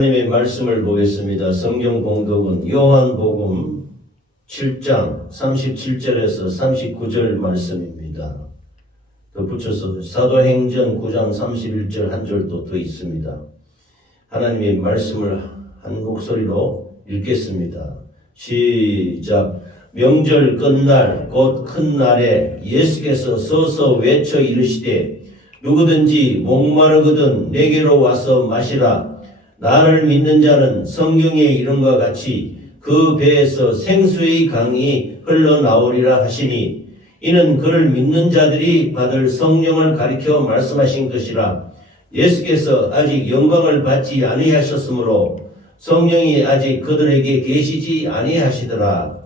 하나님의 말씀을 보겠습니다. 성경 공독은 요한복음 7장 37절에서 39절 말씀입니다. 덧붙여서 사도행전 9장 31절 한 절도 더 있습니다. 하나님의 말씀을 한 목소리로 읽겠습니다. 시작. 명절 끝날 곧 큰 날에 예수께서 서서 외쳐 이르시되 누구든지 목마르거든 내게로 와서 마시라. 나를 믿는 자는 성경에 이름과 같이 그 배에서 생수의 강이 흘러나오리라 하시니 이는 그를 믿는 자들이 받을 성령을 가리켜 말씀하신 것이라. 예수께서 아직 영광을 받지 아니하셨으므로 성령이 아직 그들에게 계시지 아니하시더라.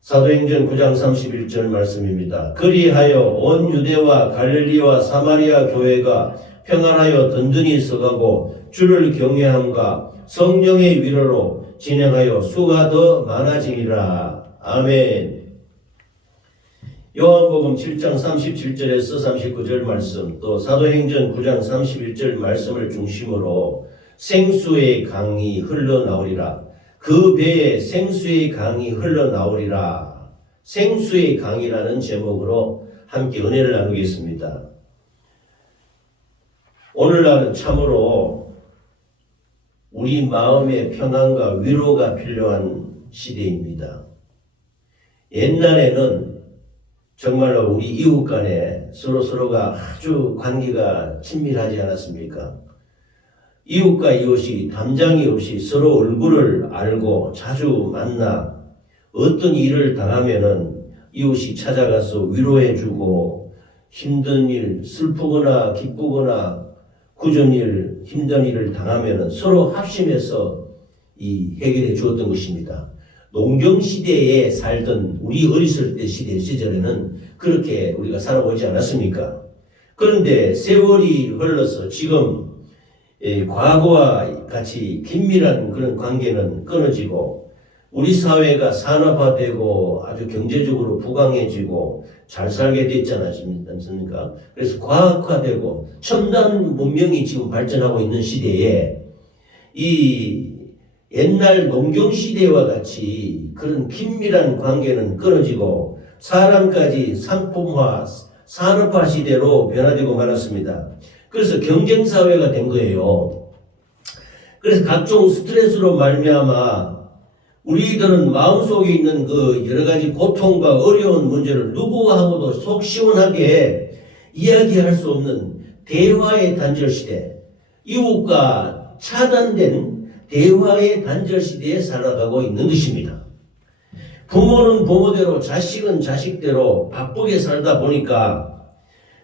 사도행전 9장 31절 말씀입니다. 그리하여 온 유대와 갈릴리와 사마리아 교회가 평안하여 든든히 서가고 주를 경외함과 성령의 위로로 진행하여 수가 더 많아지리라. 아멘. 요한복음 7장 37절에서 39절 말씀, 또 사도행전 9장 31절 말씀을 중심으로 생수의 강이 흘러나오리라. 그 배에 생수의 강이 흘러나오리라. 생수의 강이라는 제목으로 함께 은혜를 나누겠습니다. 오늘날은 참으로 우리 마음의 평안과 위로가 필요한 시대입니다. 옛날에는 정말로 우리 이웃 간에 서로가 아주 관계가 친밀하지 않았습니까? 이웃과 이웃이 담장이 없이 서로 얼굴을 알고 자주 만나 어떤 일을 당하면은 이웃이 찾아가서 위로해주고 힘든 일, 슬프거나 기쁘거나 굳은 일, 힘든 일을 당하면은 서로 합심해서 해결해 주었던 것입니다. 농경시대에 살던 우리 어렸을 때 시절에는 그렇게 우리가 살아오지 않았습니까? 그런데 세월이 흘러서 지금 과거와 같이 긴밀한 그런 관계는 끊어지고 우리 사회가 산업화되고 아주 경제적으로 부강해지고 잘 살게 됐지 않습니까? 그래서 과학화되고 첨단 문명이 지금 발전하고 있는 시대에 이 옛날 농경시대와 같이 그런 긴밀한 관계는 끊어지고 사람까지 상품화, 산업화 시대로 변화되고 말았습니다. 그래서 경쟁사회가 된 거예요. 그래서 각종 스트레스로 말미암아 우리들은 마음속에 있는 그 여러 가지 고통과 어려운 문제를 누구하고도 속 시원하게 이야기할 수 없는 대화의 단절 시대, 이웃과 차단된 대화의 단절 시대에 살아가고 있는 것입니다. 부모는 부모대로 자식은 자식대로 바쁘게 살다 보니까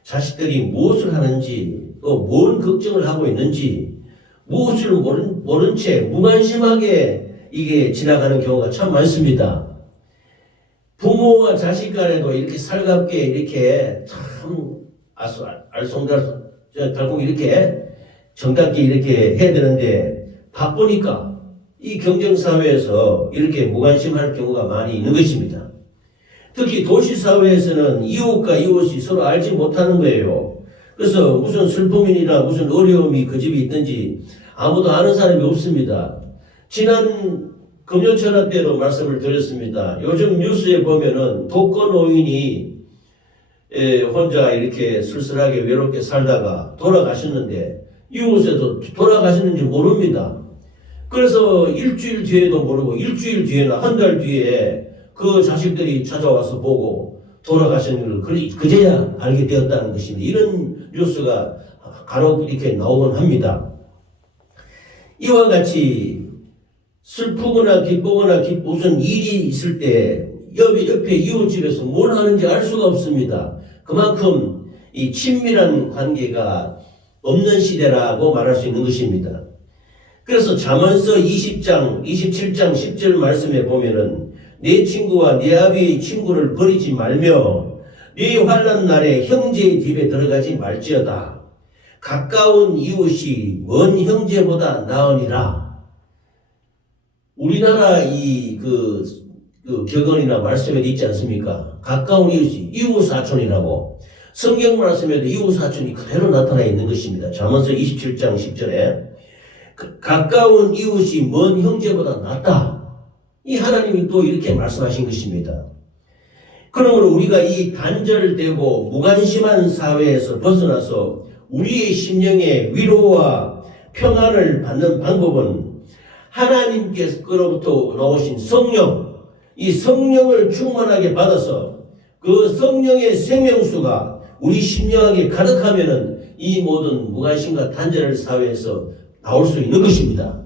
자식들이 무엇을 하는지 또 뭔 걱정을 하고 있는지 무엇을 모른 채 무관심하게 이게 지나가는 경우가 참 많습니다. 부모와 자식 간에도 이렇게 살갑게 이렇게 참 알쏭달쏭 이렇게 정답게 이렇게 해야 되는데 바쁘니까 이 경쟁사회에서 이렇게 무관심할 경우가 많이 있는 것입니다. 특히 도시사회에서는 이웃과 이웃이 서로 알지 못하는 거예요. 그래서 무슨 슬픔이나 무슨 어려움이 그 집에 있든지 아무도 아는 사람이 없습니다. 지난 금요철화 때도 말씀을 드렸습니다. 요즘 뉴스에 보면은 독거노인이 혼자 이렇게 쓸쓸하게 외롭게 살다가 돌아가셨는데 이웃에서 돌아가셨는지 모릅니다. 그래서 일주일 뒤에도 모르고 일주일 뒤에나 한 달 뒤에 그 자식들이 찾아와서 보고 돌아가신 걸 그제야 알게 되었다는 것입니다. 이런 뉴스가 간혹 이렇게 나오곤 합니다. 이와 같이 슬프거나 기쁘거나 무슨 일이 있을 때 옆에 이웃집에서 뭘 하는지 알 수가 없습니다. 그만큼 이 친밀한 관계가 없는 시대라고 말할 수 있는 것입니다. 그래서 잠언서 20장, 27장 10절 말씀에 보면은 내 친구와 내 아비의 친구를 버리지 말며 네 환난 날에 형제의 집에 들어가지 말지어다. 가까운 이웃이 먼 형제보다 나으니라. 우리나라 그 격언이나 말씀에도 있지 않습니까? 가까운 이웃이 이웃사촌이라고. 성경 말씀에도 이웃사촌이 그대로 나타나 있는 것입니다. 잠언서 27장 10절에 가까운 이웃이 먼 형제보다 낫다. 이 하나님이 또 이렇게 말씀하신 것입니다. 그러므로 우리가 이 단절되고 무관심한 사회에서 벗어나서 우리의 심령의 위로와 평안을 받는 방법은 하나님께서로부터 나오신 성령, 이 성령을 충만하게 받아서 그 성령의 생명수가 우리 심령에 가득하면은 이 모든 무관심과 단절의 사회에서 나올 수 있는 것입니다.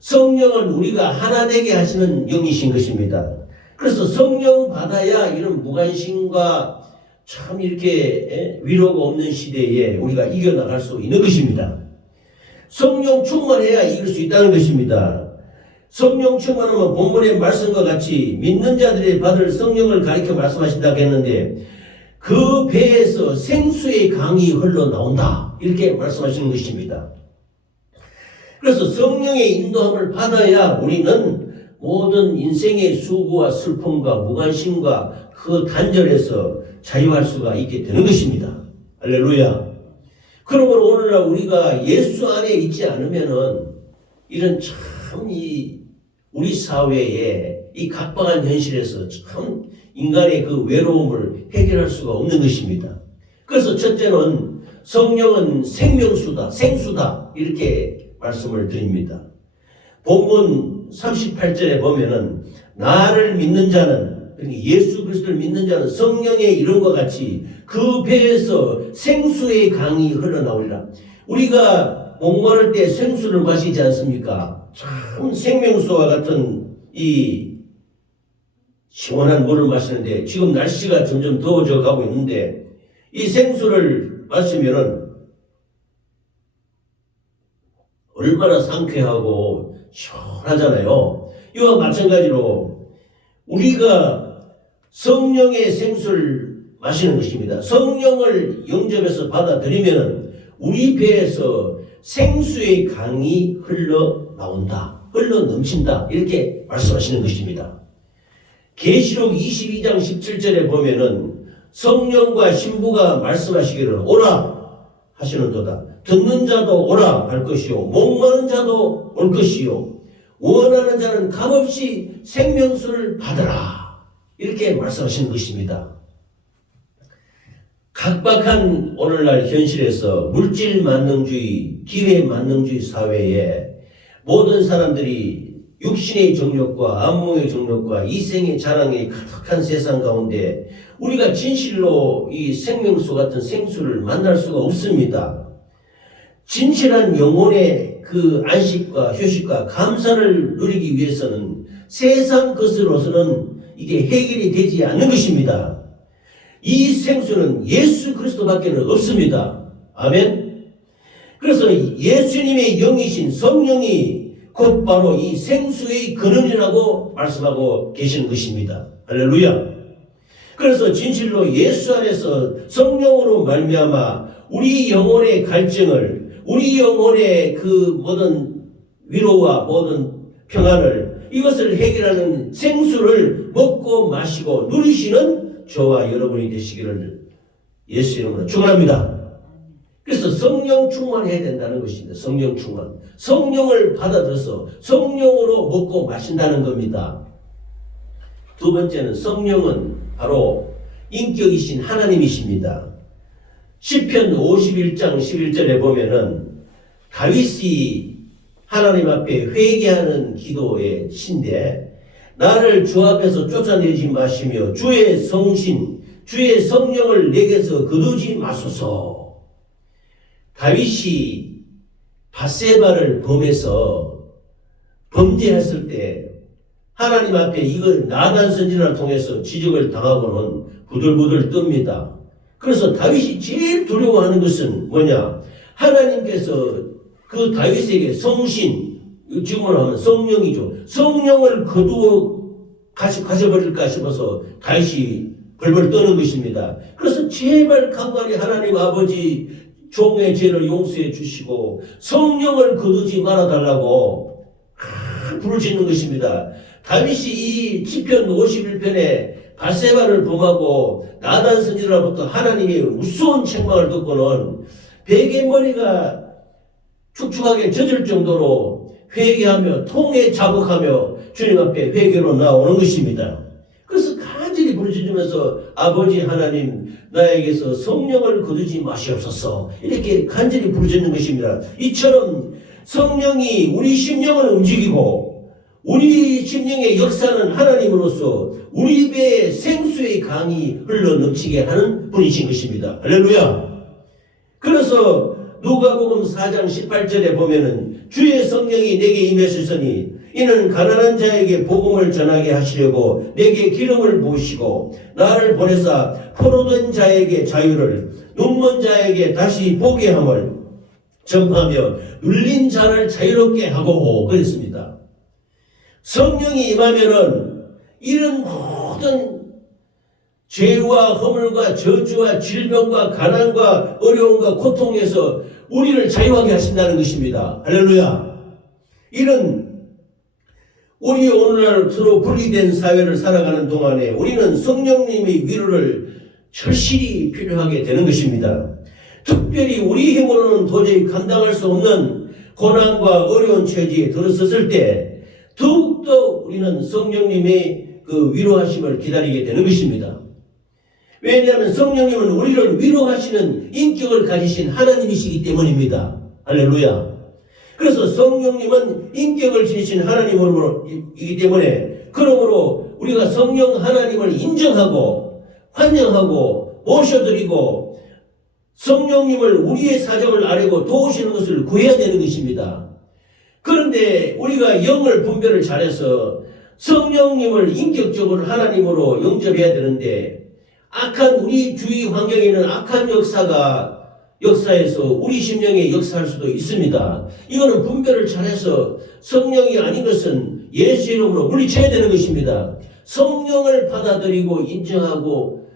성령은 우리가 하나 되게 하시는 영이신 것입니다. 그래서 성령 받아야 이런 무관심과 참 이렇게 위로가 없는 시대에 우리가 이겨나갈 수 있는 것입니다. 성령 충만해야 이길 수 있다는 것입니다. 성령 충만하면 본문의 말씀과 같이 믿는 자들이 받을 성령을 가리켜 말씀하신다고 했는데 그 배에서 생수의 강이 흘러나온다. 이렇게 말씀하시는 것입니다. 그래서 성령의 인도함을 받아야 우리는 모든 인생의 수고와 슬픔과 무관심과 그 단절에서 자유할 수가 있게 되는 것입니다. 할렐루야. 그러므로 오늘날 우리가 예수 안에 있지 않으면은 이런 참 우리 사회의 이 각박한 현실에서 참 인간의 그 외로움을 해결할 수가 없는 것입니다. 그래서 첫째는 성령은 생명수다, 생수다 이렇게 말씀을 드립니다. 본문 38절에 보면은 나를 믿는 자는, 예수 그리스도를 믿는 자는 성령의 이름과 같이 그 배에서 생수의 강이 흘러나오리라. 우리가 목마를 때 생수를 마시지 않습니까? 참 생명수와 같은 이 시원한 물을 마시는데 지금 날씨가 점점 더워져 가고 있는데 이 생수를 마시면은 얼마나 상쾌하고 시원하잖아요. 이와 마찬가지로 우리가 성령의 생수를 마시는 것입니다. 성령을 영접해서 받아들이면 우리 배에서 생수의 강이 흘러나온다. 흘러 넘친다. 이렇게 말씀하시는 것입니다. 계시록 22장 17절에 보면은 성령과 신부가 말씀하시기를 오라 하시는도다. 듣는 자도 오라 할 것이요 목마른 자도 올 것이요 원하는 자는 값없이 생명수를 받으라. 이렇게 말씀하시는 것입니다. 각박한 오늘날 현실에서 물질 만능주의, 기회 만능주의 사회에 모든 사람들이 육신의 정욕과 안목의 정욕과 이생의 자랑이 가득한 세상 가운데 우리가 진실로 이 생명수 같은 생수를 만날 수가 없습니다. 진실한 영혼의 그 안식과 휴식과 감사를 누리기 위해서는 세상 것으로서는 이게 해결이 되지 않는 것입니다. 이 생수는 예수 그리스도밖에 없습니다. 아멘. 그래서 예수님의 영이신 성령이 곧바로 이 생수의 근원이라고 말씀하고 계시는 것입니다. 할렐루야. 그래서 진실로 예수 안에서 성령으로 말미암아 우리 영혼의 갈증을, 우리 영혼의 그 모든 위로와 모든 평안을, 이것을 해결하는 생수를 먹고 마시고 누리시는 저와 여러분이 되시기를 예수 이름으로 축원합니다. 그래서 성령 충만해야 된다는 것입니다. 성령 충만. 성령을 받아들여서 성령으로 먹고 마신다는 겁니다. 두 번째는 성령은 바로 인격이신 하나님이십니다. 시편 51장 11절에 보면은 다윗이 하나님 앞에 회개하는 기도의 신데 나를 주 앞에서 쫓아내지 마시며 주의 성신, 주의 성령을 내게서 거두지 마소서. 다윗이 밧세바를 범해서 범죄했을 때 하나님 앞에 이걸 나단 선지자를 통해서 지적을 당하고는 부들부들 뜹니다. 그래서 다윗이 제일 두려워하는 것은 뭐냐? 하나님께서 그 다윗에게 성신, 지금으로 하면 성령이죠. 성령을 거두어 가셔버릴까 싶어서 다윗이 벌벌 떠는 것입니다. 그래서 제발 간간히 하나님 아버지 종의 죄를 용서해 주시고 성령을 거두지 말아달라고 부르짖는 것입니다. 다윗이 이 시편 51편에 밧세바를 범하고 나단 선지자로부터 하나님의 무서운 책망을 듣고는 베개머리가 축축하게 젖을 정도로 회개하며 통에 자복하며 주님 앞에 회개로 나오는 것입니다. 그래서 간절히 부르짖으면서 아버지 하나님 나에게서 성령을 거두지 마시옵소서 이렇게 간절히 부르짖는 것입니다. 이처럼 성령이 우리 심령을 움직이고 우리 심령의 역사는 하나님으로서 우리 배에 생수의 강이 흘러 넘치게 하는 분이신 것입니다. 할렐루야. 그래서 누가복음 4장 18절에 보면은 주의 성령이 내게 임하셨으니 이는 가난한 자에게 복음을 전하게 하시려고 내게 기름을 부으시고 나를 보내사 포로된 자에게 자유를 눈먼 자에게 다시 보게 함을 전파하며 눌린 자를 자유롭게 하고 그랬습니다. 성령이 임하면은 이런 모든 죄와 허물과 저주와 질병과 가난과 어려움과 고통에서 우리를 자유하게 하신다는 것입니다. 할렐루야. 이런 우리 오늘날 서로 분리된 사회를 살아가는 동안에 우리는 성령님의 위로를 절실히 필요하게 되는 것입니다. 특별히 우리 힘으로는 도저히 감당할 수 없는 고난과 어려운 처지에 들어섰을 때 더욱더 우리는 성령님의 그 위로하심을 기다리게 되는 것입니다. 왜냐하면 성령님은 우리를 위로하시는 인격을 가지신 하나님이시기 때문입니다. 할렐루야. 그래서 성령님은 인격을 지니신 하나님이기 때문에 그러므로 우리가 성령 하나님을 인정하고 환영하고 모셔드리고 성령님을 우리의 사정을 아뢰고 도우시는 것을 구해야 되는 것입니다. 그런데 우리가 영을 분별을 잘해서 성령님을 인격적으로 하나님으로 영접해야 되는데 악한 우리 주위 환경에 있는 악한 역사에서 우리 심령에 역사할 수도 있습니다. 이거는 분별을 잘해서 성령이 아닌 것은 예수 이름으로 물리쳐야 되는 것입니다. 성령을 받아들이고 인정하고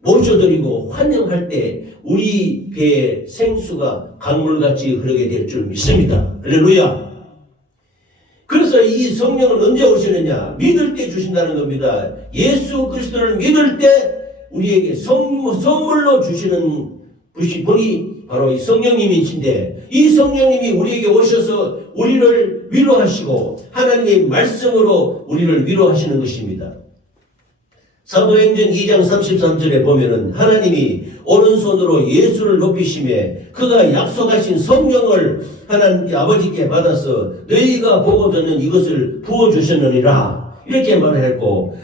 모셔드리고 환영할 때 우리 배에 생수가 강물같이 흐르게 될 줄 믿습니다. 할렐루야. 그래서 이 성령은 언제 오시느냐? 믿을 때 주신다는 겁니다. 예수 그리스도를 믿을 때 우리에게 선물로 주시는 분이 바로 이 성령님이신데 이 성령님이 우리에게 오셔서 우리를 위로하시고 하나님의 말씀으로 우리를 위로하시는 것입니다. 사도행전 2장 33절에 보면은 하나님이 오른손으로 예수를 높이시매 그가 약속하신 성령을 하나님 아버지께 받아서 너희가 보고 듣는 이것을 부어주셨느니라 이렇게 말했고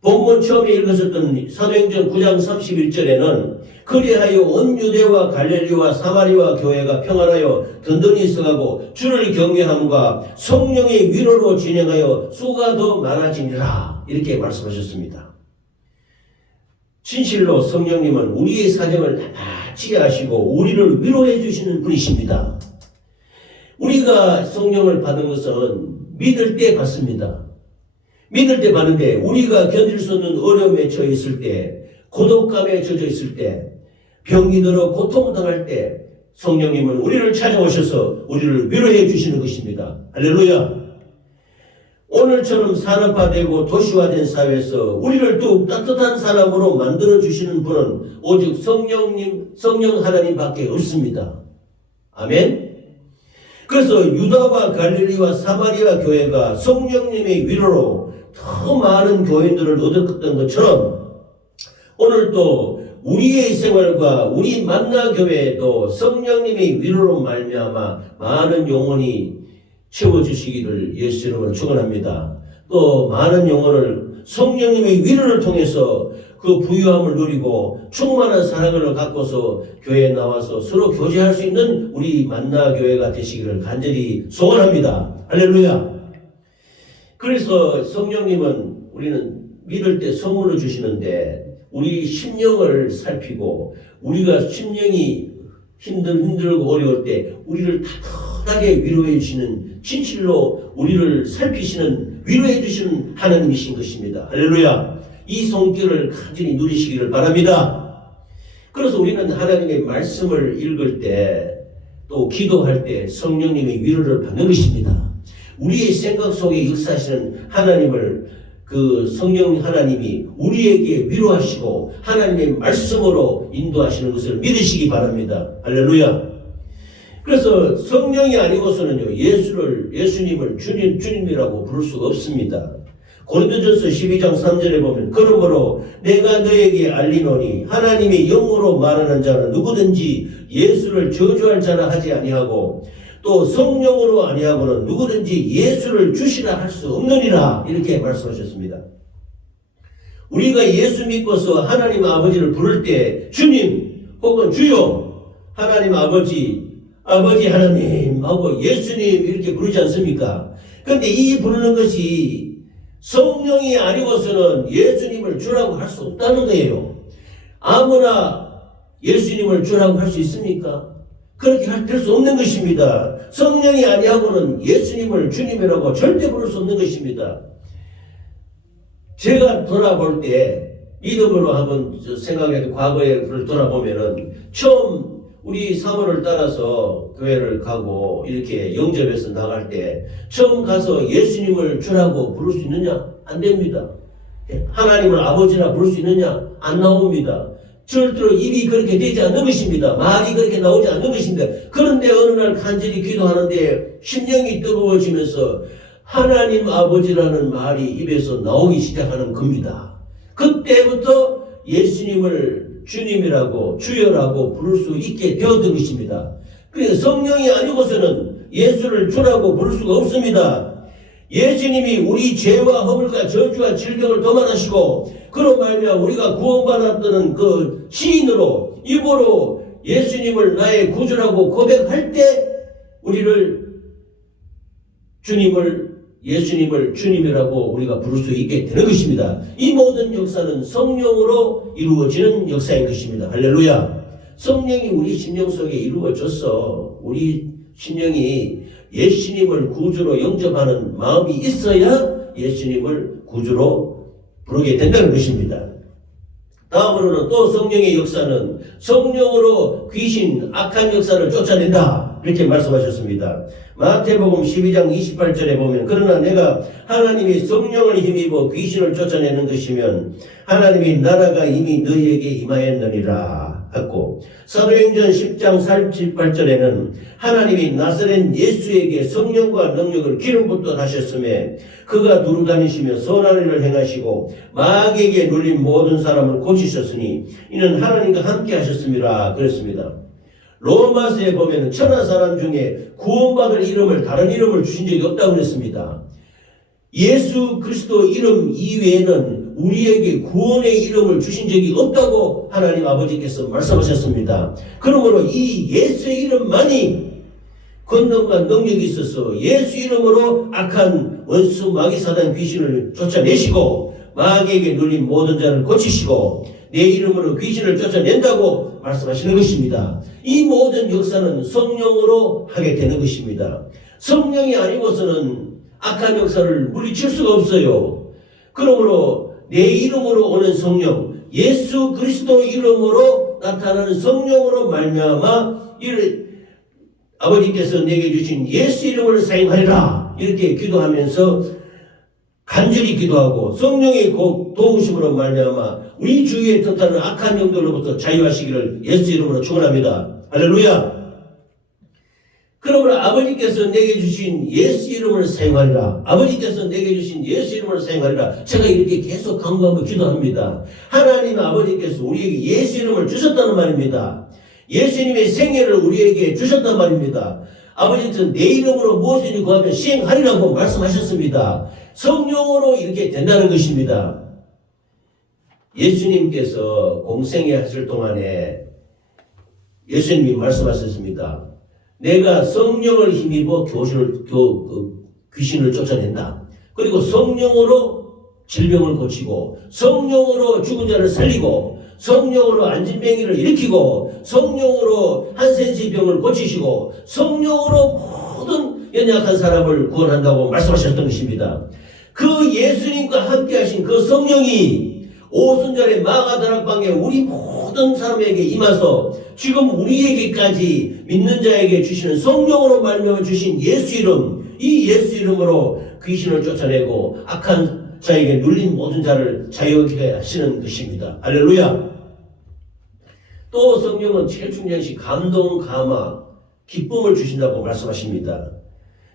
본문 처음에 읽었었던 사도행전 9장 31절에는 그리하여 온 유대와 갈릴리와 사마리아 교회가 평안하여 든든히 서가고 주를 경외함과 성령의 위로로 진행하여 수가 더 많아지니라 이렇게 말씀하셨습니다. 진실로 성령님은 우리의 사정을 낱낱이 하시고 우리를 위로해 주시는 분이십니다. 우리가 성령을 받은 것은 믿을 때 받습니다. 믿을 때 받는데 우리가 견딜 수 없는 어려움에 처해 있을 때 고독감에 젖어 있을 때 병이 들어 고통을 당할 때 성령님은 우리를 찾아오셔서 우리를 위로해 주시는 것입니다. 할렐루야. 오늘처럼 산업화되고 도시화된 사회에서 우리를 또 따뜻한 사람으로 만들어 주시는 분은 오직 성령 하나님밖에 없습니다. 아멘. 그래서 유다와 갈릴리와 사마리아 교회가 성령님의 위로로 더 많은 교인들을 얻었던 것처럼 오늘도 우리의 생활과 우리 만나 교회에도 성령님의 위로로 말미암아 많은 영혼이 채워주시기를 예수 이름으로 축원합니다. 또 많은 영혼을 성령님의 위로를 통해서 그 부유함을 누리고 충만한 사랑을 갖고서 교회에 나와서 서로 교제할 수 있는 우리 만나 교회가 되시기를 간절히 소원합니다. 할렐루야. 그래서 성령님은 우리는 믿을 때 선물로 주시는데 우리 심령을 살피고 우리가 심령이 힘들고 어려울 때 우리를 따뜻하게 위로해 주시는 진실로 우리를 살피시는 위로해 주시는 하나님이신 것입니다. 할렐루야. 이 손길을 간절히 누리시기를 바랍니다. 그래서 우리는 하나님의 말씀을 읽을 때 또 기도할 때 성령님의 위로를 받는 것입니다. 우리의 생각 속에 역사하시는 하나님을 그 성령 하나님이 우리에게 위로하시고 하나님의 말씀으로 인도하시는 것을 믿으시기 바랍니다. 할렐루야. 그래서 성령이 아니고서는요, 예수님을 주님이라고 부를 수가 없습니다. 고린도전서 12장 3절에 보면 그러므로 내가 너에게 알리노니 하나님이 영으로 말하는 자는 누구든지 예수를 저주할 자라 하지 아니하고 또 성령으로 아니하고는 누구든지 예수를 주시라 할 수 없느니라 이렇게 말씀하셨습니다. 우리가 예수 믿고서 하나님 아버지를 부를 때 주님 혹은 주여 하나님 아버지 하나님 하고 예수님 이렇게 부르지 않습니까? 그런데 이 부르는 것이 성령이 아니고서는 예수님을 주라고 할 수 없다는 거예요. 아무나 예수님을 주라고 할 수 있습니까? 그렇게 될 수 없는 것입니다. 성령이 아니하고는 예수님을 주님이라고 절대 부를 수 없는 것입니다. 제가 돌아볼 때 믿음으로 한번 생각해도 과거를 돌아보면은 처음 우리 사모를 따라서 교회를 가고 이렇게 영접해서 나갈 때 처음 가서 예수님을 주라고 부를 수 있느냐? 안 됩니다. 하나님을 아버지라 부를 수 있느냐? 안 나옵니다. 절대로 입이 그렇게 되지 않는 것입니다. 말이 그렇게 나오지 않는 것입니다. 그런데 어느 날 간절히 기도하는데 심령이 뜨거워지면서 하나님 아버지라는 말이 입에서 나오기 시작하는 겁니다. 그때부터 예수님을 주님이라고 주여라고 부를 수 있게 되었던 것입니다. 그래서 성령이 아니고서는 예수를 주라고 부를 수가 없습니다. 예수님이 우리 죄와 허물과 저주와 질병을 도말하시고 그로 말미암아 우리가 구원받았던 그 시인으로 입으로 예수님을 나의 구주라고 고백할 때 우리를 예수님을 주님이라고 우리가 부를 수 있게 되는 것입니다. 이 모든 역사는 성령으로 이루어지는 역사인 것입니다. 할렐루야. 성령이 우리 심령 속에 이루어져서 우리 심령이 예수님을 구주로 영접하는 마음이 있어야 예수님을 구주로 부르게 된다는 것입니다. 다음으로는 또 성령의 역사는 성령으로 귀신, 악한 역사를 쫓아낸다. 이렇게 말씀하셨습니다. 마태복음 12장 28절에 보면 그러나 내가 하나님이 성령을 힘입어 귀신을 쫓아내는 것이면 하나님의 나라가 이미 너희에게 임하였느니라 하고 사도행전 10장 48절에는 하나님이 나사렛 예수에게 성령과 능력을 기름 붓듯 하셨음에 그가 두루 다니시며 선한 일을 행하시고 마귀에게 눌린 모든 사람을 고치셨으니 이는 하나님과 함께 하셨음이라 그랬습니다. 로마서에 보면 천하 사람 중에 구원받을 이름을 다른 이름을 주신 적이 없다고 그랬습니다. 예수 그리스도 이름 이외에는 우리에게 구원의 이름을 주신 적이 없다고 하나님 아버지께서 말씀하셨습니다. 그러므로 이 예수의 이름만이 권능과 능력이 있어서 예수 이름으로 악한 원수 마귀 사단 귀신을 쫓아내시고 마귀에게 눌린 모든 자를 고치시고 내 이름으로 귀신을 쫓아낸다고 말씀하시는 것입니다. 이 모든 역사는 성령으로 하게 되는 것입니다. 성령이 아니고서는 악한 역사를 물리칠 수가 없어요. 그러므로 내 이름으로 오는 성령, 예수 그리스도 이름으로 나타나는 성령으로 말미암아 아버지께서 내게 주신 예수 이름을 사용하리라 이렇게 기도하면서 간절히 기도하고 성령의 도우심으로 말미암아 우리 주위에 터타는 악한 영들로부터 자유하시기를 예수 이름으로 축원합니다. 할렐루야. 그러므로 아버지께서 내게 주신 예수 이름을 사용하리라. 아버지께서 내게 주신 예수 이름을 사용하리라. 제가 이렇게 계속 간구하고 기도합니다. 하나님 아버지께서 우리에게 예수 이름을 주셨다는 말입니다. 예수님의 생애를 우리에게 주셨단 말입니다. 아버지께서 내 이름으로 무엇이든지 구하면 시행하리라고 말씀하셨습니다. 성령으로 이렇게 된다는 것입니다. 예수님께서 공생애 하실 동안에 예수님이 말씀하셨습니다. 내가 성령을 힘입어 귀신을 쫓아낸다. 그리고 성령으로 질병을 고치고 성령으로 죽은 자를 살리고 성령으로 안진병이를 일으키고 성령으로 한센시병을 고치시고 성령으로 모든 연약한 사람을 구원한다고 말씀하셨던 것입니다. 그 예수님과 함께 하신 그 성령이 오순절에 마가다락방에 우리 모든 사람에게 임하서 지금 우리에게까지 믿는 자에게 주시는 성령으로 말미암아 주신 예수 이름, 이 예수 이름으로 귀신을 쫓아내고 악한 자에게 눌린 모든 자를 자유하게 하시는 것입니다. 할렐루야. 또 성령은 제일 중요한 것이 감동, 감화, 기쁨을 주신다고 말씀하십니다.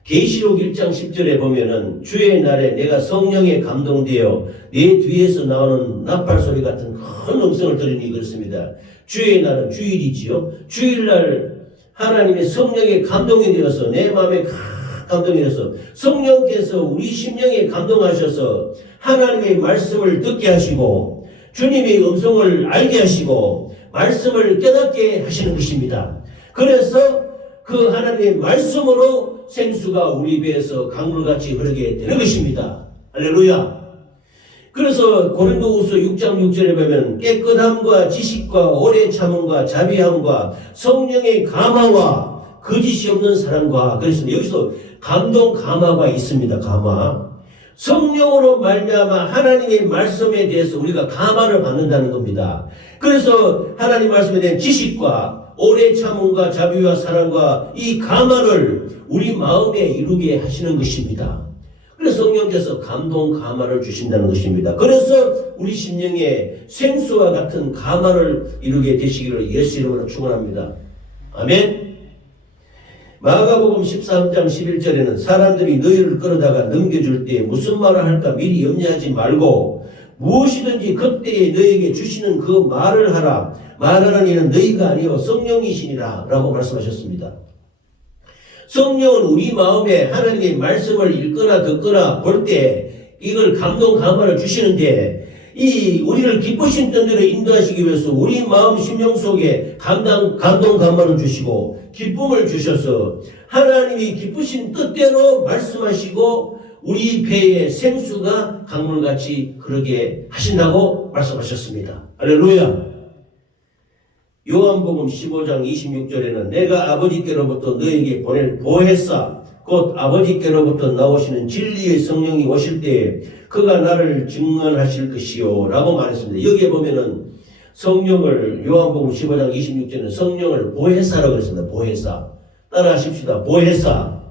계시록 1장 10절에 보면은 주의 날에 내가 성령에 감동되어 내 뒤에서 나오는 나팔 소리 같은 큰 음성을 들으니 그렇습니다. 주의 날은 주일이지요. 주일날 하나님의 성령에 감동이 되어서 내 마음에 감동이 되어서 성령께서 우리 심령에 감동하셔서 하나님의 말씀을 듣게 하시고 주님의 음성을 알게 하시고 말씀을 깨닫게 하시는 것입니다. 그래서 그 하나님의 말씀으로 생수가 우리 배에서 강물같이 흐르게 되는 것입니다. 할렐루야. 그래서 고린도후서 6장 6절에 보면 깨끗함과 지식과 오래 참음과 자비함과 성령의 감화와 거짓이 없는 사랑과 그래서 여기서 감동 감화가 있습니다. 감화. 성령으로 말미암아 하나님의 말씀에 대해서 우리가 감화를 받는다는 겁니다. 그래서 하나님 말씀에 대한 지식과 오래 참음과 자비와 사랑과 이 감화를 우리 마음에 이루게 하시는 것입니다. 그래서 성령께서 감동 감화를 주신다는 것입니다. 그래서 우리 심령에 생수와 같은 감화를 이루게 되시기를 예수 이름으로 축원합니다. 아멘. 마가복음 13장 11절에는 사람들이 너희를 끌어다가 넘겨줄 때 무슨 말을 할까 미리 염려하지 말고 무엇이든지 그때에 너희에게 주시는 그 말을 하라. 말하는 이는 너희가 아니요 성령이시니라 라고 말씀하셨습니다. 성령은 우리 마음에 하나님의 말씀을 읽거나 듣거나 볼 때 이걸 감동 감화를 주시는데 이 우리를 기쁘신 뜻대로 인도하시기 위해서 우리 마음 심령 속에 감동 감화를 주시고 기쁨을 주셔서 하나님이 기쁘신 뜻대로 말씀하시고 우리 배에 생수가 강물같이 흐르게 하신다고 말씀하셨습니다. 할렐루야. 요한복음 15장 26절에는 내가 아버지께로부터 너에게 보낼 보혜사 곧 아버지께로부터 나오시는 진리의 성령이 오실 때에 그가 나를 증언하실 것이요 라고 말했습니다. 여기에 보면은 성령을 요한복음 15장 26절에는 성령을 보혜사라고 했습니다. 보혜사. 따라 하십시다. 보혜사.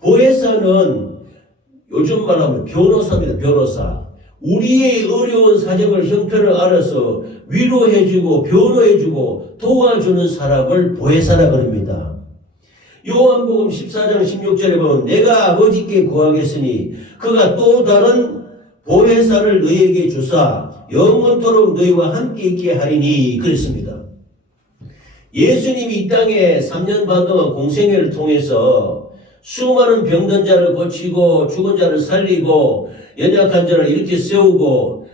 보혜사는 요즘 말하면 변호사입니다. 변호사. 우리의 어려운 사정을 형편을 알아서 위로해주고 변호해주고 도와주는 사람을 보혜사라 그럽니다. 요한복음 14장 16절에 보면 내가 아버지께 구하겠으니 그가 또 다른 보혜사를 너희에게 주사 영원토록 너희와 함께 있게 하리니 그랬습니다. 예수님이 이 땅에 3년 반 동안 공생애를 통해서 수많은 병든 자를 고치고 죽은 자를 살리고 연약한 자를 이렇게 세우고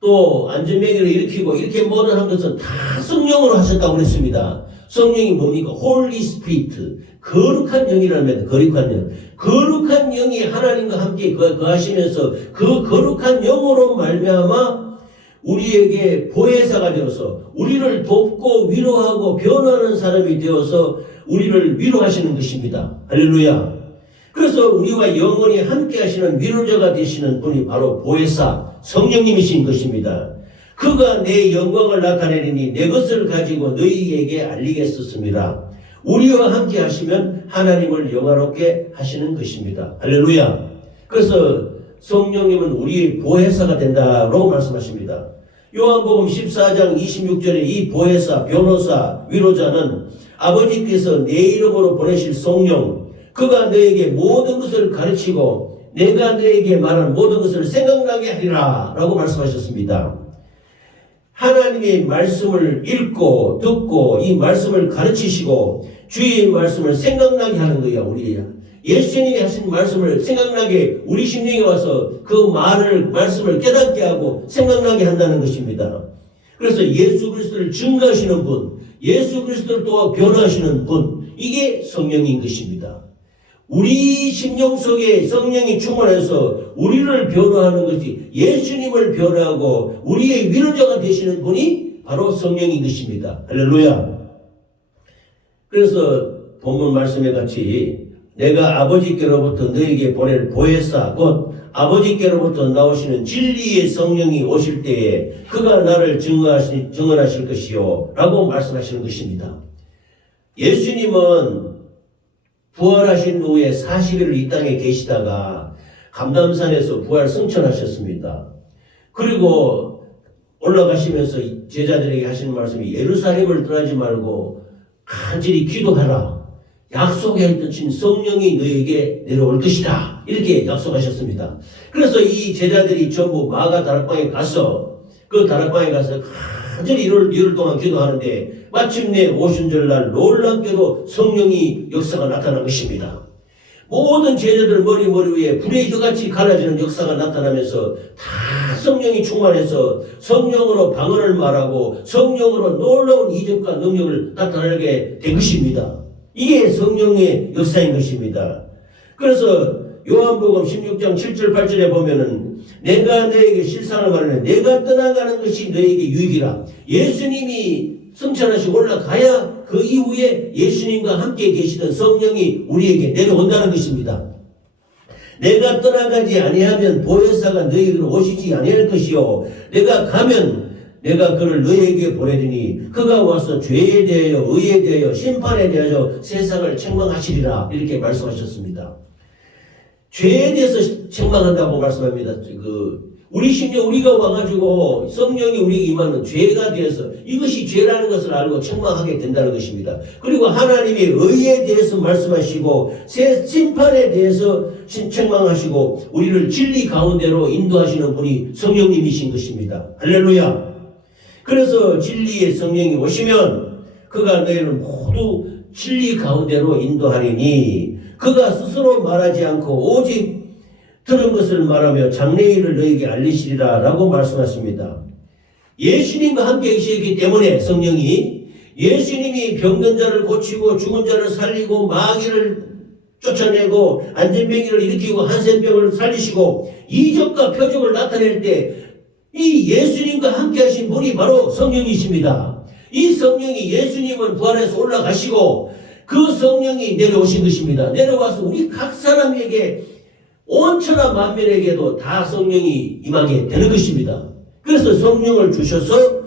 또 안전병이를 일으키고 이렇게 모든 한 것은 다 성령으로 하셨다고 그랬습니다. 성령이 뭡니까? 홀리 스피리트. 거룩한 영이라면 거룩한 영. 거룩한 영이 하나님과 함께 거하시면서 그 거룩한 영으로 말미암아 우리에게 보혜사가 되어서 우리를 돕고 위로하고 변호하는 사람이 되어서 우리를 위로하시는 것입니다. 할렐루야. 그래서 우리와 영원히 함께 하시는 위로자가 되시는 분이 바로 보혜사 성령님이신 것입니다. 그가 내 영광을 나타내리니 내 것을 가지고 너희에게 알리겠었습니다. 우리와 함께 하시면 하나님을 영화롭게 하시는 것입니다. 할렐루야. 그래서 성령님은 우리의 보혜사가 된다고 말씀하십니다. 요한복음 14장 26절에 이 보혜사, 변호사, 위로자는 아버지께서 내 이름으로 보내실 성령, 그가 너에게 모든 것을 가르치고 내가 너에게 말한 모든 것을 생각나게 하리라 라고 말씀하셨습니다. 하나님의 말씀을 읽고 듣고 이 말씀을 가르치시고 주의 말씀을 생각나게 하는 거야. 우리 예수님이 하신 말씀을 생각나게 우리 심령에 와서 그 말씀을 깨닫게 하고 생각나게 한다는 것입니다. 그래서 예수 그리스도를 증거하시는 분, 예수 그리스도를 또 변화하시는 분, 이게 성령인 것입니다. 우리 심령 속에 성령이 충만해서 우리를 변화하는 것이 예수님을 변화하고 우리의 위로자가 되시는 분이 바로 성령인 것입니다. 할렐루야. 그래서 본문 말씀에 같이 내가 아버지께로부터 너에게 보낼 보혜사 곧 아버지께로부터 나오시는 진리의 성령이 오실 때에 그가 나를 증언하실 것이요 라고 말씀하시는 것입니다. 예수님은 부활하신 후에 40일을 이 땅에 계시다가 감람산에서 부활 승천하셨습니다. 그리고 올라가시면서 제자들에게 하시는 말씀이 예루살렘을 떠나지 말고 간절히 기도하라. 약속하신 성령이 너에게 내려올 것이다. 이렇게 약속하셨습니다. 그래서 이 제자들이 전부 마가 다락방에 가서 그 다락방에 가서 간절히 열흘 동안 기도하는데 마침내 오순절날 놀랍게도 성령이 역사가 나타난 것입니다. 모든 제자들 머리 위에 불의 혀같이 갈라지는 역사가 나타나면서 다 성령이 충만해서 성령으로 방언을 말하고 성령으로 놀라운 이적과 능력을 나타나게 된 것입니다. 이게 성령의 역사인 것입니다. 그래서 요한복음 16장 7절 8절에 보면은 내가 너에게 실상을 말하는 내가 떠나가는 것이 너에게 유익이라. 예수님이 승천하시고 올라가야 그 이후에 예수님과 함께 계시던 성령이 우리에게 내려온다는 것입니다. 내가 떠나가지 아니하면 보혜사가 너희에게로 오시지 아니할 것이요 내가 가면 내가 그를 너희에게 보내리니 그가 와서 죄에 대하여 의에 대하여 심판에 대하여 세상을 책망하시리라. 이렇게 말씀하셨습니다. 죄에 대해서 책망한다고 말씀합니다. 우리 심지어 우리가 와가지고 성령이 우리에게 임하는 죄가 되어서 이것이 죄라는 것을 알고 책망하게 된다는 것입니다. 그리고 하나님의 의에 대해서 말씀하시고 심판에 대해서 책망하시고 우리를 진리 가운데로 인도하시는 분이 성령님이신 것입니다. 할렐루야. 그래서 진리의 성령이 오시면 그가 너희를 모두 진리 가운데로 인도하리니 그가 스스로 말하지 않고 오직 들은 것을 말하며 장래일을 너에게 알리시리라 라고 말씀하십니다. 예수님과 함께 계시기 때문에 성령이 예수님이 병든 자를 고치고 죽은 자를 살리고 마귀를 쫓아내고 안전병기를 일으키고 한센병을 살리시고 이적과 표적을 나타낼 때 이 예수님과 함께 하신 분이 바로 성령이십니다. 이 성령이 예수님은 부활해서 올라가시고 그 성령이 내려오신 것입니다. 내려와서 우리 각 사람에게 온 천하 만민에게도 다 성령이 임하게 되는 것입니다. 그래서 성령을 주셔서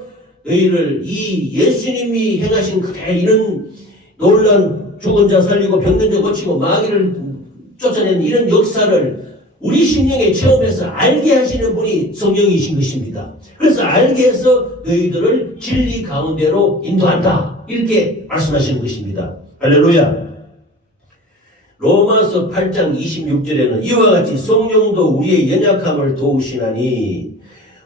너희를 이 예수님이 행하신 이런 놀라운 죽은 자 살리고 병든 자 고치고 마귀를 쫓아내는 이런 역사를 우리 심령에 체험해서 알게 하시는 분이 성령이신 것입니다. 그래서 알게 해서 너희들을 진리 가운데로 인도한다. 이렇게 말씀하시는 것입니다. 할렐루야. 로마서 8장 26절에는 이와 같이 성령도 우리의 연약함을 도우시나니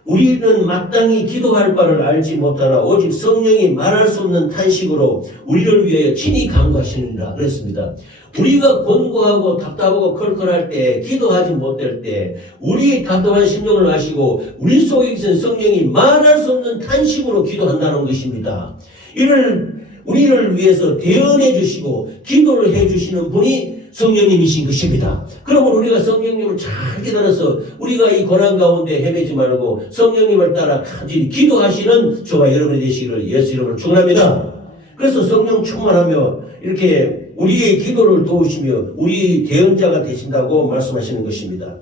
우리는 마땅히 기도할 바를 알지 못하나 오직 성령이 말할 수 없는 탄식으로 우리를 위하여 친히 간구하시느니라 그랬습니다. 우리가 곤고하고 답답하고 컬컬할 때 기도하지 못할 때 우리의 답답한 심령을 아시고 우리 속에 계신 성령이 말할 수 없는 탄식으로 기도한다는 것입니다. 이를 우리를 위해서 대언해 주시고 기도를 해 주시는 분이 성령님이신 것입니다. 그러면 우리가 성령님을 잘 기다려서 우리가 이 고난 가운데 헤매지 말고 성령님을 따라 간절히 기도하시는 저와 여러분이 되시기를 예수 이름으로 축원합니다. 그래서 성령 충만하며 이렇게 우리의 기도를 도우시며 우리 대언자가 되신다고 말씀하시는 것입니다.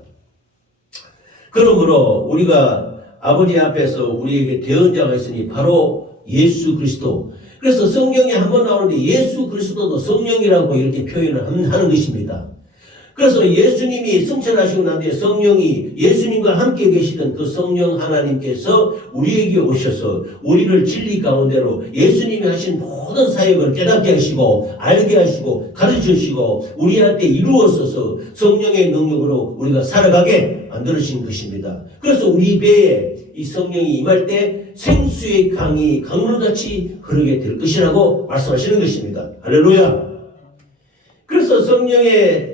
그러므로 우리가 아버지 앞에서 우리에게 대언자가 있으니 바로 예수 그리스도. 그래서 성경에 한번 나오는데 예수 그리스도도 성령이라고 이렇게 표현을 하는 것입니다. 그래서 예수님이 승천하시고 난 뒤에 성령이 예수님과 함께 계시던 그 성령 하나님께서 우리에게 오셔서 우리를 진리 가운데로 예수님이 하신 모든 사역을 깨닫게 하시고 알게 하시고 가르치시고 우리한테 이루어서서 성령의 능력으로 우리가 살아가게 만들어진 것입니다. 그래서 우리 배에 이 성령이 임할 때 생수의 강이 강물같이 흐르게 될 것이라고 말씀하시는 것입니다. 할렐루야. 그래서 성령의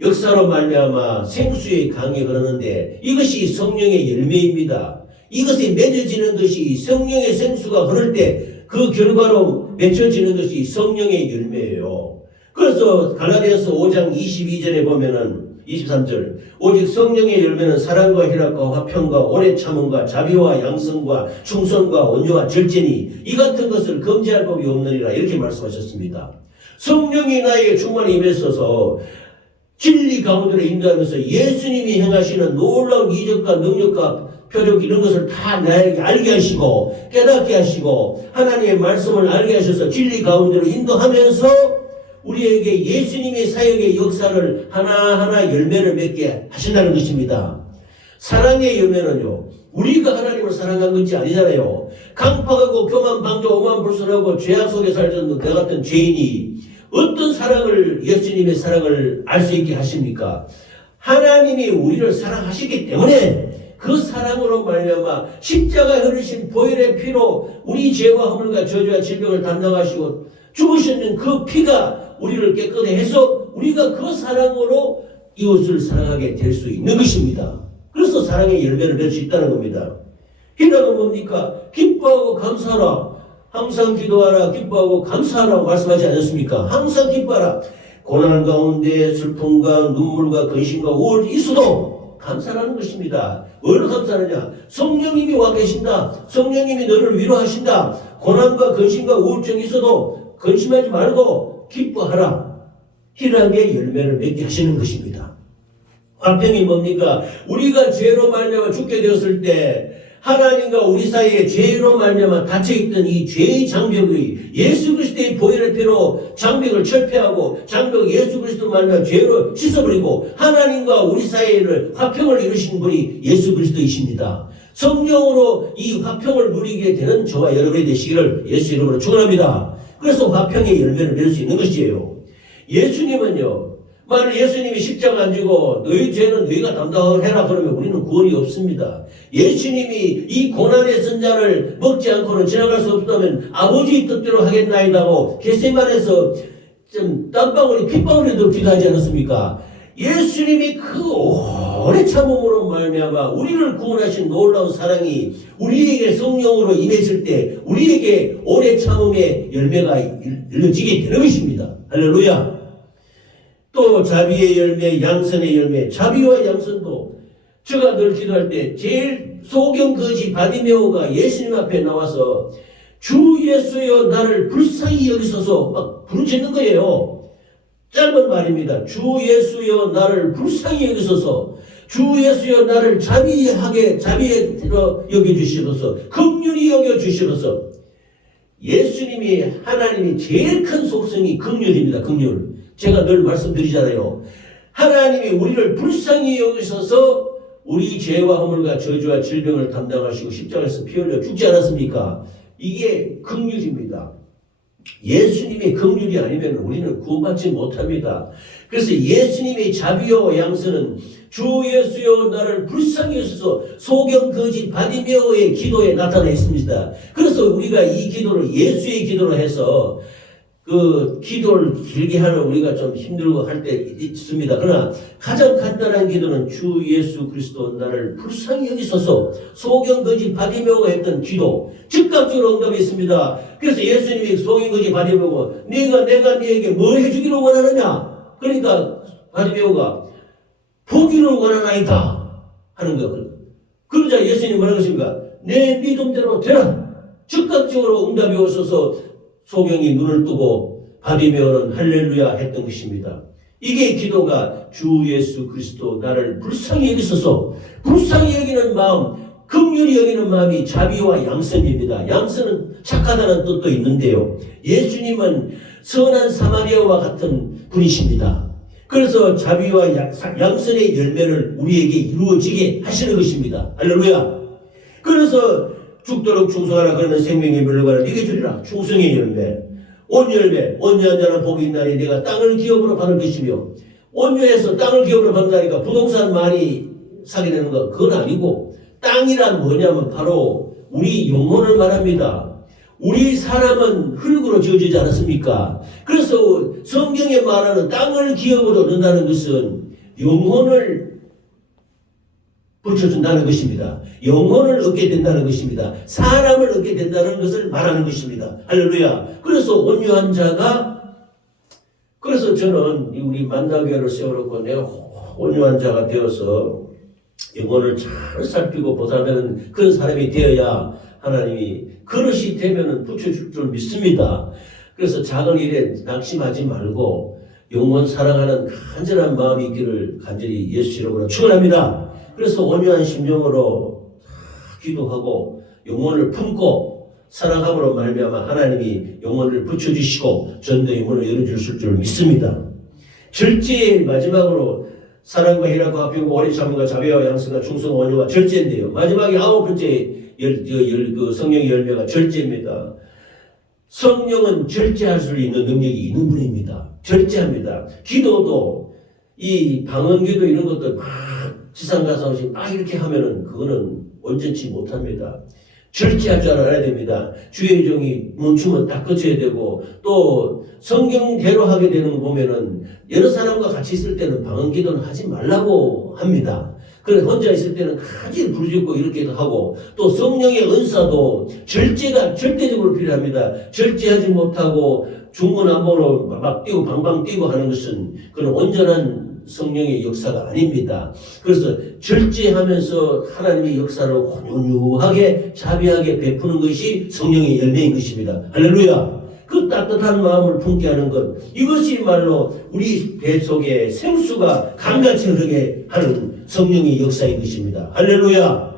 역사로 말미암아 생수의 강이 흐르는데 이것이 성령의 열매입니다. 이것이 맺어지는 것이 성령의 생수가 흐를 때 그 결과로 맺혀지는 것이 성령의 열매예요. 그래서 갈라디아서 5장 22절에 보면은 23절 오직 성령의 열매는 사랑과 희락과 화평과 오래 참음과 자비와 양성과 충성과 온유와 절제니 이 같은 것을 금지할 법이 없느니라 이렇게 말씀하셨습니다. 성령이 나에게 충만히 임했어서 진리 가운데로 인도하면서 예수님이 행하시는 놀라운 이적과 능력과 표적 이런 것을 다 나에게 알게 하시고 깨닫게 하시고 하나님의 말씀을 알게 하셔서 진리 가운데로 인도하면서 우리에게 예수님의 사역의 역사를 하나하나 열매를 맺게 하신다는 것입니다. 사랑의 열매는요, 우리가 하나님을 사랑한 것이 아니잖아요. 강팍하고 교만 방조 오만 불순하고 죄악 속에 살던 내 같은 죄인이 어떤 사랑을, 예수님의 사랑을 알 수 있게 하십니까? 하나님이 우리를 사랑하시기 때문에 그 사랑으로 말미암아 십자가에 흐르신 보혈의 피로 우리 죄와 허물과 저주와 질병을 담당하시고 죽으셨는 그 피가 우리를 깨끗하게 해서 우리가 그 사랑으로 이웃을 사랑하게 될 수 있는 것입니다. 그래서 사랑의 열매를 맺을 수 있다는 겁니다. 희락은 뭡니까? 기뻐하고 감사하라. 항상 기도하라. 기뻐하고 감사하라고 말씀하지 않았습니까? 항상 기뻐하라. 고난 가운데 슬픔과 눈물과 근심과 우울이 있어도 감사라는 것입니다. 뭘 감사하느냐? 성령님이 와 계신다. 성령님이 너를 위로하신다. 고난과 근심과 우울증이 있어도 근심하지 말고 기뻐하라. 희락의 열매를 맺게 하시는 것입니다. 화평이 뭡니까? 우리가 죄로 말미암아 죽게 되었을 때 하나님과 우리 사이에 죄로 말미암아 닫혀있던 이 죄의 장벽이 예수 그리스도의 보혈의 피로 장벽을 철폐하고 장벽 예수 그리스도 말미암아 죄로 씻어버리고 하나님과 우리 사이를 화평을 이루신 분이 예수 그리스도이십니다. 성령으로 이 화평을 누리게 되는 저와 여러분이 되시기를 예수 이름으로 축원합니다. 그래서 화평의 열매를 맺을 수 있는 것이에요. 예수님은요, 만약 예수님이 십자가 안 지고 너희 죄는 너희가 담당해라 그러면 우리는 구원이 없습니다. 예수님이 이 고난의 선자를 먹지 않고는 지나갈 수 없다면 아버지의 뜻대로 하겠나이다고 겟세마네에서 좀 땀방울이 핏방울에도 기도하지 않았습니까? 예수님이 그 오래 참음으로 말미암아 우리를 구원하신 놀라운 사랑이 우리에게 성령으로 임했을 때 우리에게 오래 참음의 열매가 일러지게 되는 것입니다. 할렐루야. 또 자비의 열매, 양선의 열매. 자비와 양선도 제가 늘 기도할 때 제일 소경 거지 바디메오가 예수님 앞에 나와서 주 예수여 나를 불쌍히 여기소서 막 부르짖는 거예요. 짧은 말입니다. 주 예수여 나를 불쌍히 여기소서. 주 예수여 나를 자비에 여겨주시소서. 긍휼히 여겨주시소서. 예수님이 하나님이 제일 큰 속성이 긍휼입니다. 긍휼. 제가 늘 말씀드리잖아요. 하나님이 우리를 불쌍히 여기셔서 우리 죄와 허물과 저주와 질병을 담당하시고 십자가에서 피 흘려 죽지 않았습니까? 이게 긍휼입니다. 예수님의 긍휼이 아니면 우리는 구원받지 못합니다. 그래서 예수님의 자비와 양선은 주 예수여 나를 불쌍히 여기소서 소경 거지 바디메오의 기도에 나타나 있습니다. 그래서 우리가 이 기도를 예수의 기도로 해서 그 기도를 길게 하면 우리가 좀 힘들고 할 때 있습니다. 그러나 가장 간단한 기도는 주 예수 그리스도 나를 불쌍히 여기소서. 소경거지 바디메오가 했던 기도 즉각적으로 응답이 있습니다. 그래서 예수님이 소경거지 바디메오가 내가 네게 뭘 해주기를 원하느냐? 그러니까 바디메오가 보기를 원하나이다 하는 거예요. 그러자 예수님이 뭐라고 하십니까? 내 믿음대로 되라. 즉각적으로 응답이 오셔서 소경이 눈을 뜨고 바디메오는 할렐루야 했던 것입니다. 이게 기도가 주 예수 그리스도 나를 불쌍히 여기소서. 불쌍히 여기는 마음, 긍휼히 여기는 마음이 자비와 양선입니다. 양선은 착하다는 뜻도 있는데요. 예수님은 선한 사마리아와 같은 분이십니다. 그래서 자비와 양선의 열매를 우리에게 이루어지게 하시는 것입니다. 할렐루야. 그래서 죽도록 충성하라 그러는 생명의 물러가를 네게 주리라. 충성의 열매, 온열매, 온유한 자는 복이 있나니 네가 땅을 기업으로 받을 것이며 온유해서 땅을 기업으로 받는다니까 부동산 많이 사게 되는 거 그건 아니고 땅이란 뭐냐면 바로 우리 영혼을 말합니다. 우리 사람은 흙으로 지어지지 않았습니까? 그래서 성경에 말하는 땅을 기업으로 얻는다는 것은 영혼을 붙여준다는 것입니다. 영혼을 얻게 된다는 것입니다. 사람을 얻게 된다는 것을 말하는 것입니다. 할렐루야. 그래서 온유한 자가, 그래서 저는 우리 만나교회를 세워놓고 내가 온유한 자가 되어서 영혼을 잘 살피고 보살피는 그런 사람이 되어야 하나님이 그릇이 되면은 붙여줄 줄 믿습니다. 그래서 작은 일에 낙심하지 말고 영혼 사랑하는 간절한 마음이 있기를 간절히 예수 이름으로 축원합니다. 그래서 온유한 심정으로 기도하고 영혼을 품고 사랑함으로 말미암아 하나님이 영혼을 붙여주시고 전도의 문을 열어주실 줄 믿습니다. 절제의 마지막으로 사랑과 희락과 화평과 오래 참음과 자비와 양선과 충성 온유가 절제인데요. 마지막에 9번째 그 성령의 열매가 절제입니다. 성령은 절제할 수 있는 능력이 있는 분입니다. 절제합니다. 기도도 이 방언기도 이런 것들 막 지상가상 막 이렇게 하면은 그거는 온전치 못합니다. 절제할 줄 알아야 됩니다. 주의 종이 멈추면 딱 꺼져야 되고, 또 성경대로 하게 되는 거 보면은 여러 사람과 같이 있을 때는 방언기도는 하지 말라고 합니다. 그래 혼자 있을 때는 가지 부르짖고 이렇게도 하고, 또 성령의 은사도 절제가 절대적으로 필요합니다. 절제하지 못하고 중구난방으로 막 뛰고 방방 뛰고 하는 것은 그런 온전한 성령의 역사가 아닙니다. 그래서 절제하면서 하나님의 역사를 온유하게 자비하게 베푸는 것이 성령의 열매인 것입니다. 할렐루야. 그 따뜻한 마음을 품게 하는 것, 이것이 말로 우리 배 속에 생수가 강같이 흐르게 하는 성령의 역사인 것입니다. 할렐루야.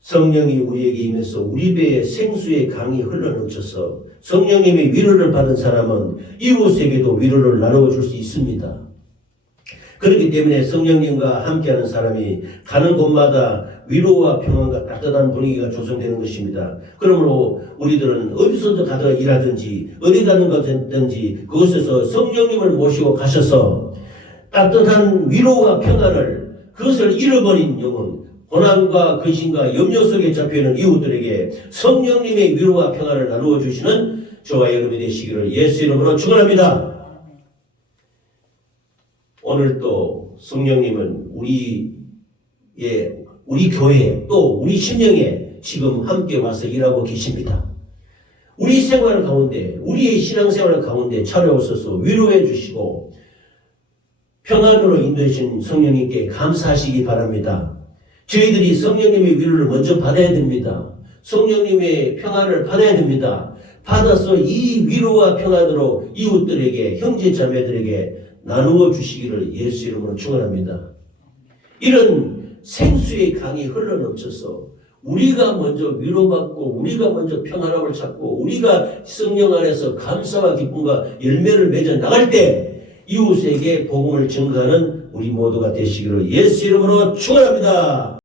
성령이 우리에게 임해서 우리 배에 생수의 강이 흘러넘쳐서 성령님의 위로를 받은 사람은 이웃에게도 위로를 나누어 줄 수 있습니다. 그렇기 때문에 성령님과 함께하는 사람이 가는 곳마다 위로와 평안과 따뜻한 분위기가 조성되는 것입니다. 그러므로 우리들은 어디서도 가서 일하든지 어디 가는 것든지 그곳에서 성령님을 모시고 가셔서 따뜻한 위로와 평안을, 그것을 잃어버린 영혼, 고난과 근심과 염려 속에 잡혀있는 이웃들에게 성령님의 위로와 평안을 나누어 주시는 저와 여러분이 되시기를 예수 이름으로 축원합니다. 오늘 또 성령님은 우리 교회에 또 우리 심령에 지금 함께 와서 일하고 계십니다. 우리 생활 가운데, 우리의 신앙생활 가운데 찾아오셔서 위로해 주시고 평안으로 인도해주신 성령님께 감사하시기 바랍니다. 저희들이 성령님의 위로를 먼저 받아야 됩니다. 성령님의 평안을 받아야 됩니다. 받아서 이 위로와 평안으로 이웃들에게, 형제 자매들에게 나누어 주시기를 예수 이름으로 축원합니다. 이런 생수의 강이 흘러넘쳐서 우리가 먼저 위로받고 우리가 먼저 평안함을 찾고 우리가 성령 안에서 감사와 기쁨과 열매를 맺어 나갈 때 이웃에게 복음을 전가하는 우리 모두가 되시기를 예수 이름으로 축원합니다.